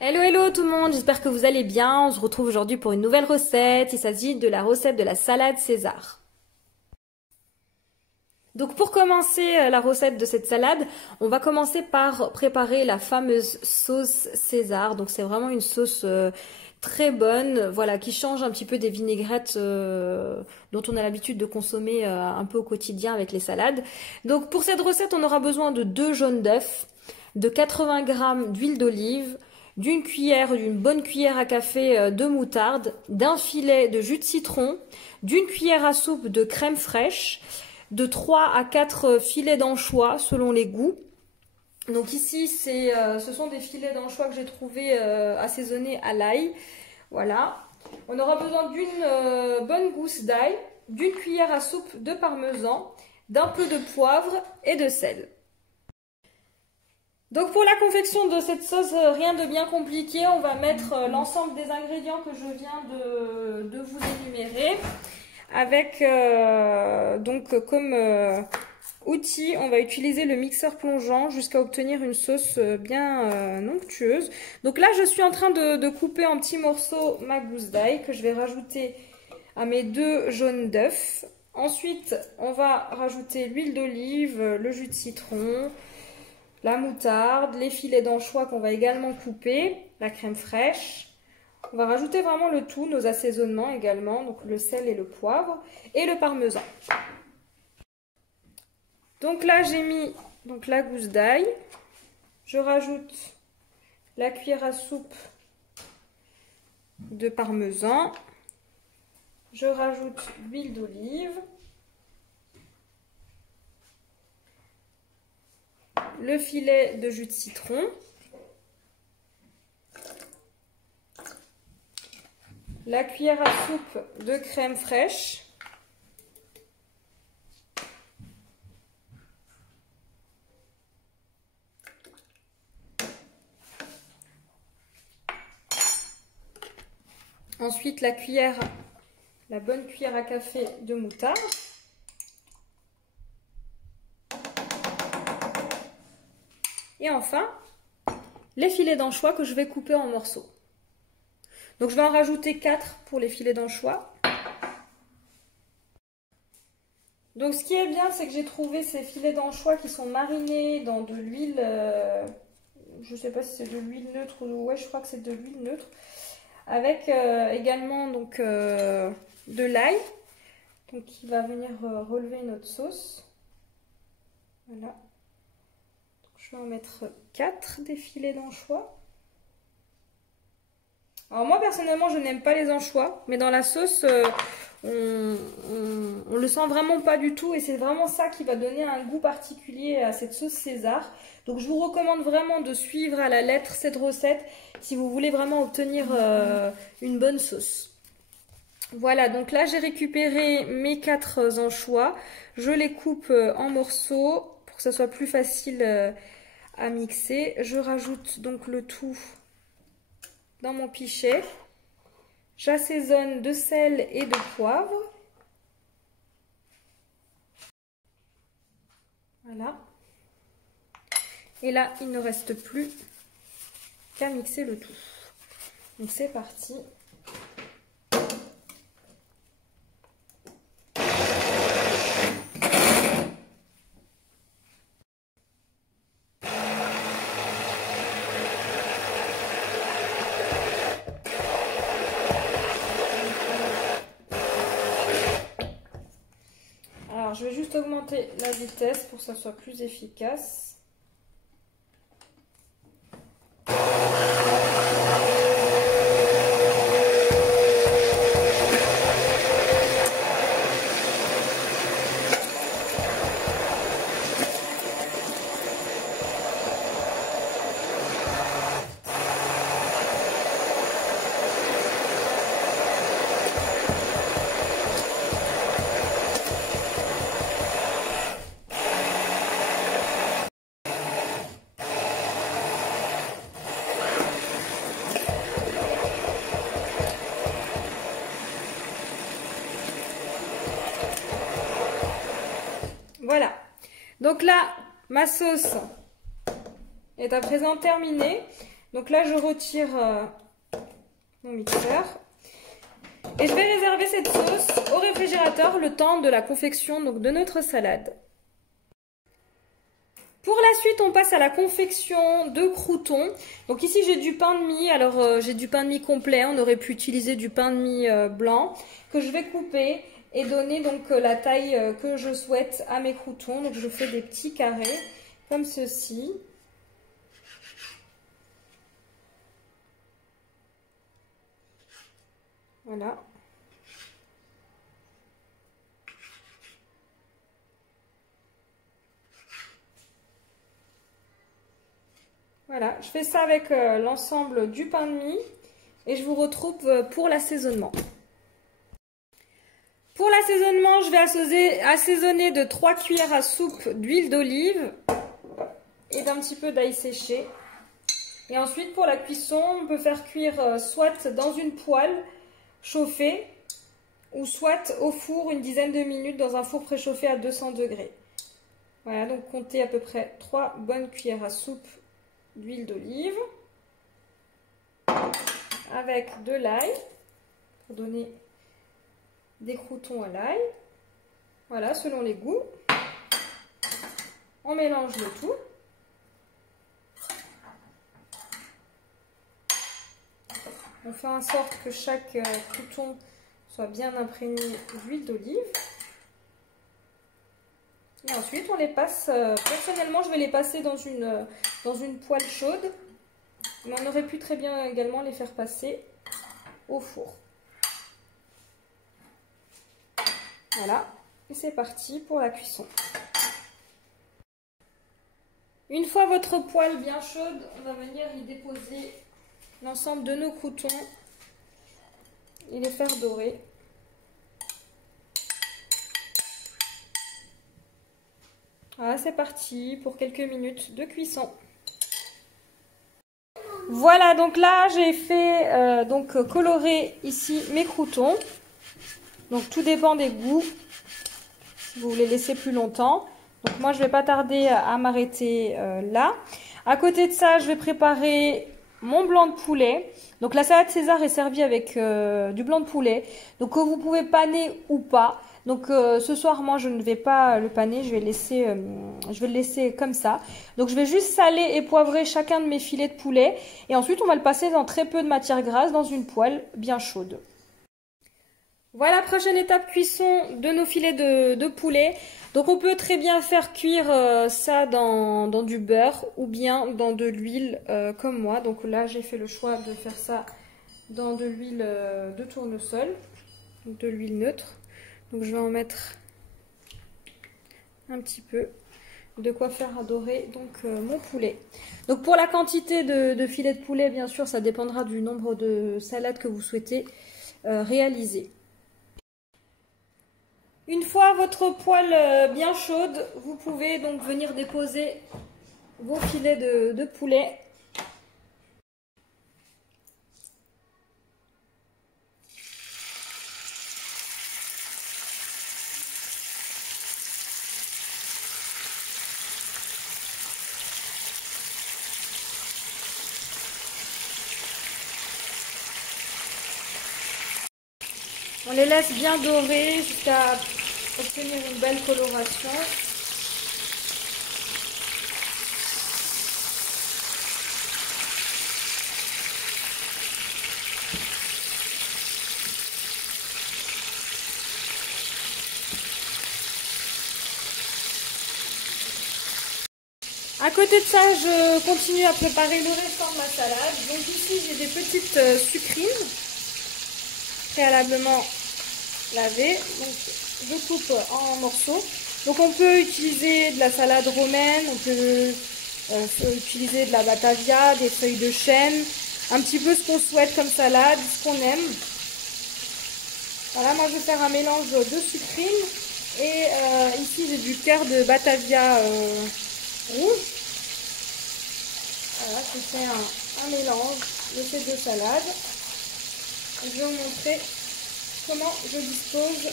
Hello hello tout le monde, j'espère que vous allez bien. On se retrouve aujourd'hui pour une nouvelle recette. Il s'agit de la recette de la salade César. Donc pour commencer la recette de cette salade, on va commencer par préparer la fameuse sauce César. Donc c'est vraiment une sauce très bonne, voilà, qui change un petit peu des vinaigrettes dont on a l'habitude de consommer un peu au quotidien avec les salades. Donc pour cette recette, on aura besoin de 2 jaunes d'œufs, de 80 g d'huile d'olive, d'une bonne cuillère à café de moutarde, d'un filet de jus de citron, d'une cuillère à soupe de crème fraîche, de 3 à 4 filets d'anchois selon les goûts. Donc ici, ce sont des filets d'anchois que j'ai trouvé assaisonnés à l'ail. Voilà. On aura besoin d'une bonne gousse d'ail, d'une cuillère à soupe de parmesan, d'un peu de poivre et de sel. Donc pour la confection de cette sauce, rien de bien compliqué, on va mettre l'ensemble des ingrédients que je viens de vous énumérer. Avec comme outil, on va utiliser le mixeur plongeant jusqu'à obtenir une sauce bien onctueuse. Donc là, je suis en train de couper en petits morceaux ma gousse d'ail que je vais rajouter à mes 2 jaunes d'œufs. Ensuite, on va rajouter l'huile d'olive, le jus de citron, la moutarde, les filets d'anchois qu'on va également couper, la crème fraîche. On va rajouter vraiment le tout, nos assaisonnements également, donc le sel et le poivre, et le parmesan. Donc là, j'ai mis la gousse d'ail. Je rajoute la cuillère à soupe de parmesan. Je rajoute l'huile d'olive. Le filet de jus de citron. La cuillère à soupe de crème fraîche. Ensuite, la bonne cuillère à café de moutarde. Et enfin, les filets d'anchois que je vais couper en morceaux. Donc je vais en rajouter 4 pour les filets d'anchois. Donc ce qui est bien, c'est que j'ai trouvé ces filets d'anchois qui sont marinés dans de l'huile, je ne sais pas si c'est de l'huile neutre ou ouais, je crois que c'est de l'huile neutre, avec également de l'ail, donc qui va venir relever notre sauce. Voilà. Donc, je vais en mettre 4 des filets d'anchois. Alors moi personnellement je n'aime pas les anchois, mais dans la sauce on le sent vraiment pas du tout et c'est vraiment ça qui va donner un goût particulier à cette sauce César. Donc je vous recommande vraiment de suivre à la lettre cette recette si vous voulez vraiment obtenir une bonne sauce. Voilà, donc là j'ai récupéré mes 4 anchois, je les coupe en morceaux pour que ça soit plus facile à mixer. Je rajoute donc le tout dans mon pichet, j'assaisonne de sel et de poivre. Voilà. Et là, il ne reste plus qu'à mixer le tout. Donc c'est parti. Je vais juste augmenter la vitesse pour que ça soit plus efficace. Voilà. Donc là, ma sauce est à présent terminée. Donc là, je retire mon mixeur. Et je vais réserver cette sauce au réfrigérateur le temps de la confection donc, de notre salade. Pour la suite, on passe à la confection de croûtons. Donc ici, j'ai du pain de mie. Alors, j'ai du pain de mie complet. On aurait pu utiliser du pain de mie blanc que je vais couper et donner donc la taille que je souhaite à mes croûtons. Donc, je fais des petits carrés comme ceci. Voilà. Voilà, je fais ça avec l'ensemble du pain de mie et je vous retrouve pour l'assaisonnement. Pour l'assaisonnement, je vais assaisonner de 3 cuillères à soupe d'huile d'olive et d'un petit peu d'ail séché. Et ensuite, pour la cuisson, on peut faire cuire soit dans une poêle chauffée ou soit au four une dizaine de minutes dans un four préchauffé à 200 degrés. Voilà, donc comptez à peu près 3 bonnes cuillères à soupe d'huile d'olive avec de l'ail pour donner des croûtons à l'ail. Voilà, selon les goûts. On mélange le tout. On fait en sorte que chaque croûton soit bien imprégné d'huile d'olive. Et ensuite, on les passe, personnellement, je vais les passer dans une poêle chaude. Mais on aurait pu très bien également les faire passer au four. Voilà, et c'est parti pour la cuisson. Une fois votre poêle bien chaude, on va venir y déposer l'ensemble de nos croûtons et les faire dorer. Voilà, c'est parti pour quelques minutes de cuisson. Voilà, donc là j'ai fait colorer ici mes croûtons. Donc tout dépend des goûts, si vous voulez laisser plus longtemps. Donc moi je vais pas tarder à m'arrêter là. À côté de ça, je vais préparer mon blanc de poulet. Donc la salade César est servie avec du blanc de poulet. Donc que vous pouvez paner ou pas. Donc ce soir, moi je ne vais pas le paner, je vais le laisser comme ça. Donc je vais juste saler et poivrer chacun de mes filets de poulet. Et ensuite on va le passer dans très peu de matière grasse dans une poêle bien chaude. Voilà, prochaine étape cuisson de nos filets de poulet. Donc on peut très bien faire cuire ça dans du beurre ou bien dans de l'huile comme moi. Donc là j'ai fait le choix de faire ça dans de l'huile de tournesol, de l'huile neutre. Donc je vais en mettre un petit peu, de quoi faire adorer donc mon poulet. Donc pour la quantité de filets de poulet, bien sûr, ça dépendra du nombre de salades que vous souhaitez réaliser. Une fois votre poêle bien chaude, vous pouvez donc venir déposer vos filets de poulet. On les laisse bien dorer jusqu'à obtenir une belle coloration. À côté de ça, je continue à préparer le restant de ma salade. Donc ici, j'ai des petites sucrines préalablement lavées. Donc je coupe en morceaux. Donc on peut utiliser de la salade romaine, on peut utiliser de la batavia, des feuilles de chêne, un petit peu ce qu'on souhaite comme salade, ce qu'on aime. Voilà, moi je vais faire un mélange de sucrines et ici j'ai du cœur de batavia rouge. Voilà, je fais un mélange de ces deux salades. Je vais vous montrer comment je dispose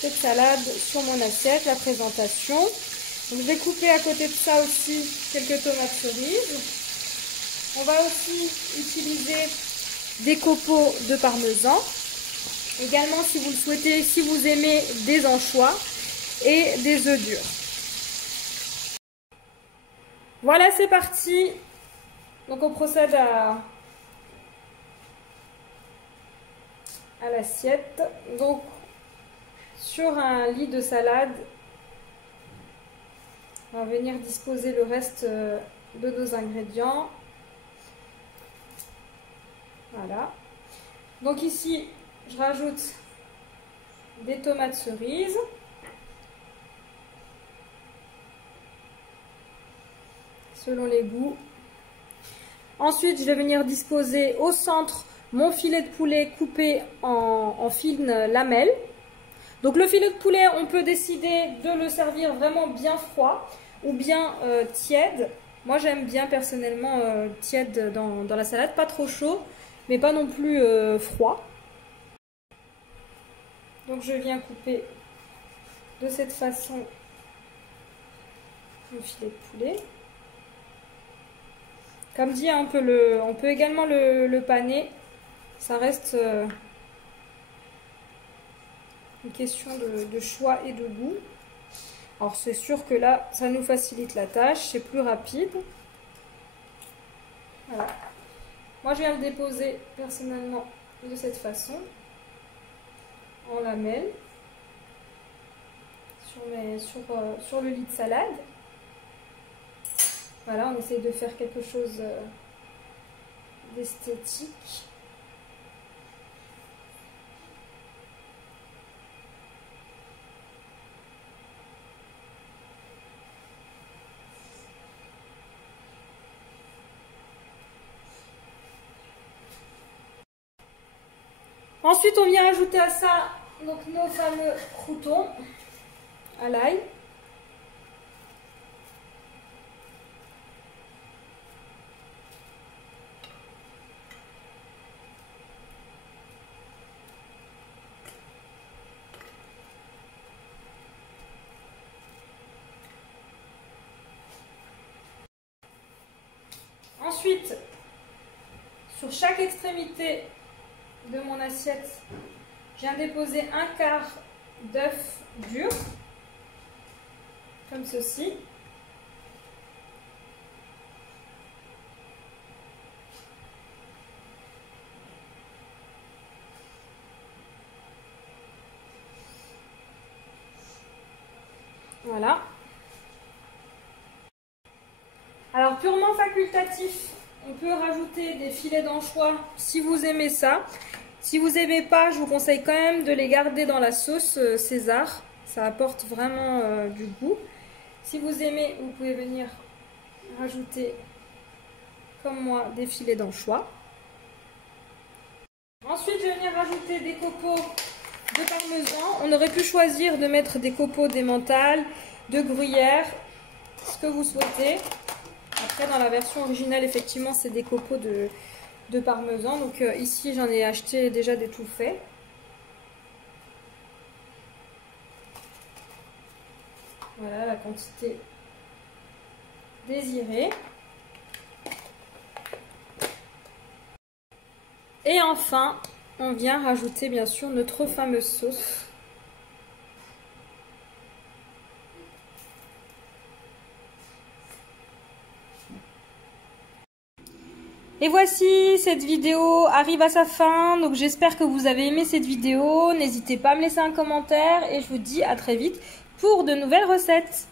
cette salade sur mon assiette, la présentation. Donc, je vais couper à côté de ça aussi quelques tomates cerises. On va aussi utiliser des copeaux de parmesan. Également, si vous le souhaitez, si vous aimez, des anchois et des œufs durs. Voilà, c'est parti. Donc on procède à l'assiette. Donc sur un lit de salade, on va venir disposer le reste de nos ingrédients. Voilà. Donc ici, je rajoute des tomates cerises. Selon les goûts. Ensuite, je vais venir disposer au centre mon filet de poulet coupé en fines lamelles. Donc le filet de poulet, on peut décider de le servir vraiment bien froid ou bien tiède. Moi, j'aime bien personnellement tiède dans la salade, pas trop chaud, mais pas non plus froid. Donc je viens couper de cette façon le filet de poulet. Comme dit, on peut également le paner. Ça reste une question de choix et de goût. Alors c'est sûr que là, ça nous facilite la tâche, c'est plus rapide. Voilà. Moi, je viens le déposer personnellement de cette façon, en lamelles, sur le lit de salade. Voilà, on essaye de faire quelque chose d'esthétique. Ensuite, on vient ajouter à ça donc, nos fameux croûtons à l'ail. Ensuite, sur chaque extrémité de mon assiette, je viens déposer un quart d'œuf dur, comme ceci. Voilà. Alors, purement facultatif, on peut rajouter des filets d'anchois si vous aimez ça. Si vous n'aimez pas, je vous conseille quand même de les garder dans la sauce César. Ça apporte vraiment du goût. Si vous aimez, vous pouvez venir rajouter, comme moi, des filets d'anchois. Ensuite, je vais venir rajouter des copeaux de parmesan. On aurait pu choisir de mettre des copeaux d'emmental, de gruyère, ce que vous souhaitez. Après, dans la version originale, effectivement, c'est des copeaux de parmesan. Donc ici, j'en ai acheté déjà des tout faits. Voilà la quantité désirée. Et enfin, on vient rajouter bien sûr notre fameuse sauce. Et voici, cette vidéo arrive à sa fin, donc j'espère que vous avez aimé cette vidéo. N'hésitez pas à me laisser un commentaire et je vous dis à très vite pour de nouvelles recettes.